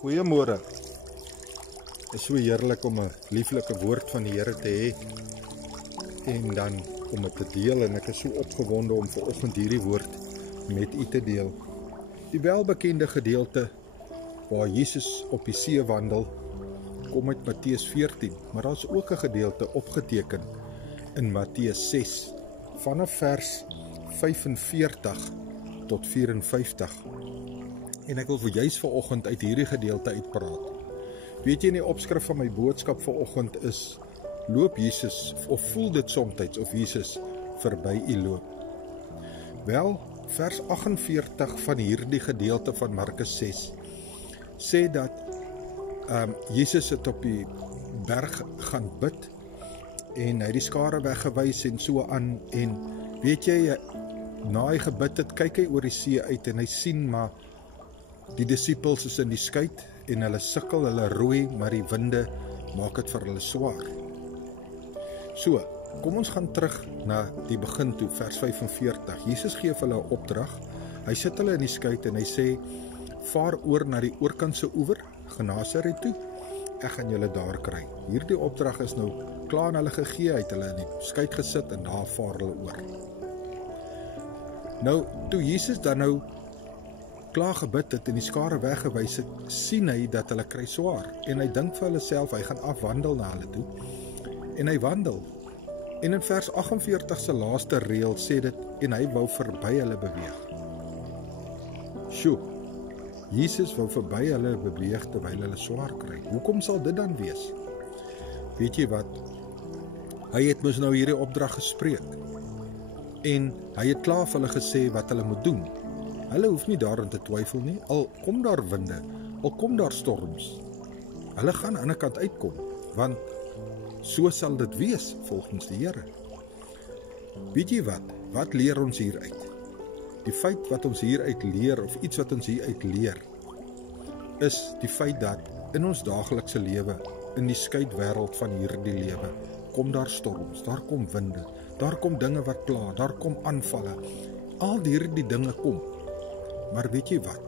Goeiemôre. Het is so heerlik om 'n lieflike woord van die Here te hê en dan om dit te deel, en ek is so opgewonde om vanoggend hierdie woord met u te deel. Die welbekende gedeelte waar Jesus op die see wandel kom uit Matteus 14, maar daar is ook 'n gedeelte opgeteken in Matteus 6 vanaf vers 45 tot 54. En ek wil vir juis vanoggend uit hierdie gedeelte uitpraat. Weet jy, in die opskrif van my boodskap vanoggend is: loop Jesus, of voel dit soms of Jesus verby u loop? Wel, vers 48 van hierdie gedeelte van Markus 6 sê dat Jesus het op die berg gaan bid en hy het die skare weggewys en so aan, en weet jy, na hy gebid het, kyk hy oor die see uit en hy sien maar die disippels is in die skei en hulle sukkel, hulle roei, maar die winde maak dit vir hulle swaar. So, kom ons gaan terug na die begin toe, vers 45. Jesus gee vir hulle 'n opdrag. Hy sit hulle in die skei en hy sê: vaar oor na die oorkantse oewer, Genasaret toe, ek gaan julle daar kry. Hierdie opdrag is nou klaar aan hulle gegee, het hulle in die skei gesit en daar vaar hulle oor. Nou, toe Jesus dan nou klaar gebid het en die skare weggewys het, sien hy dat hulle kry swaar, en hy dink vir hulle self, hy gaan afwandel na hulle toe, en hy wandel, en in vers 48 se laaste reël sê dit, en hy wou verby hulle beweeg. Sjoe, Jesus wou verby hulle beweeg terwyl hulle swaar kry. Hoekom sal dit dan wees? Weet jy wat? Hy het mos nou hierdie opdrag gespreek, en hy het klaar vir hulle gesê wat hulle moet doen. Hulle hoef nie daarin te twyfel nie, al kom daar winde, al kom daar storms. Hulle gaan aan die ander kant uitkom, want so sal dit wees volgens die Here. Weet jy wat? Wat leer ons hieruit? Die feit wat ons hieruit leer, of iets wat ons hieruit leer, is die feit dat in ons daaglikse lewe, in die skeidwêreld van hierdie lewe, kom daar storms, daar kom winde, daar kom dinge wat pla, daar kom aanvalle. Al hierdie dinge kom. Maar weet jy wat?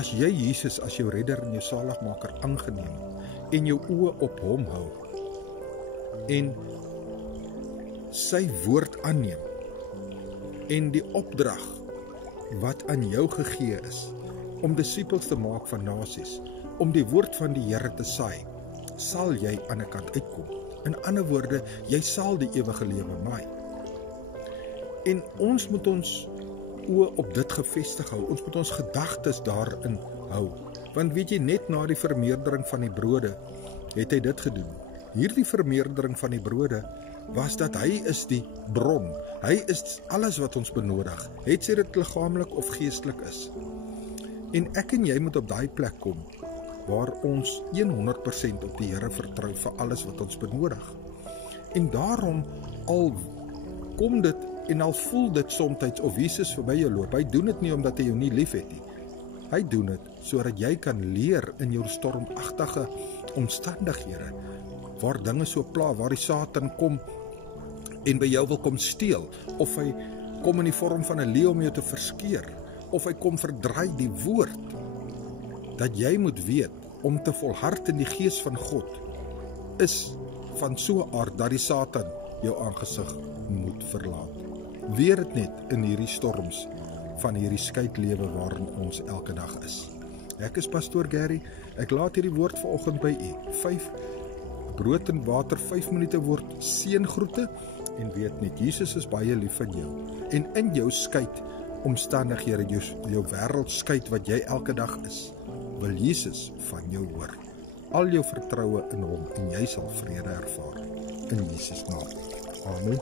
As jy Jesus as jou redder en jou saligmaker aangeneem en jou oë op hom hou en sy woord aanneem en die opdrag wat aan jou gegee is om disippels te maak van nasies, om die woord van die Here te saai, sal jy aan 'n kant uitkom. In ander woorde, jy sal die ewige lewe maai. En ons moet ons oë op dit gefestig hou. Ons moet ons gedagtes daarin hou. Want weet jy, net na die vermeerdering van die brode het hy dit gedoen. Hierdie vermeerdering van die brode was dat hy is die bron. Hy is alles wat ons benodig, het sy dit liggaamlik of geestelik is. En ek en jy moet op daai plek kom waar ons 100% op die Here vertrou vir alles wat ons benodig. En daarom, al kom dit en al voel dit soms of Jesus verby jou loop, hy doen dit nie omdat hy jou nie lief het nie. Hy doen dit sodat jy kan leer in jou stormagtige omstandighede, waar dinge so pla, waar die Satan kom en by jou wil kom steel, of hy kom in die vorm van 'n leeu om jou te verskeer, of hy kom verdraai die woord, dat jy moet weet, om te volhard in die gees van God, is van so 'n aard dat die Satan jou aangesig moet verlaat. Weer dit net in hierdie storms van hierdie skeidlewe waarin ons elke dag is. Ek is Pastoor Gary, ek laat hierdie woord vanoggend by u. 5 brood en water, 5 minute woord, seëngroete, en weet net, Jesus is baie lief van jou. En in jou skeid omstandighede, jou wêreld skeid wat jy elke dag is, wil Jesus van jou hoor. Al jou vertroue in hom en jy sal vrede ervaar. In Jesus naam. Amen.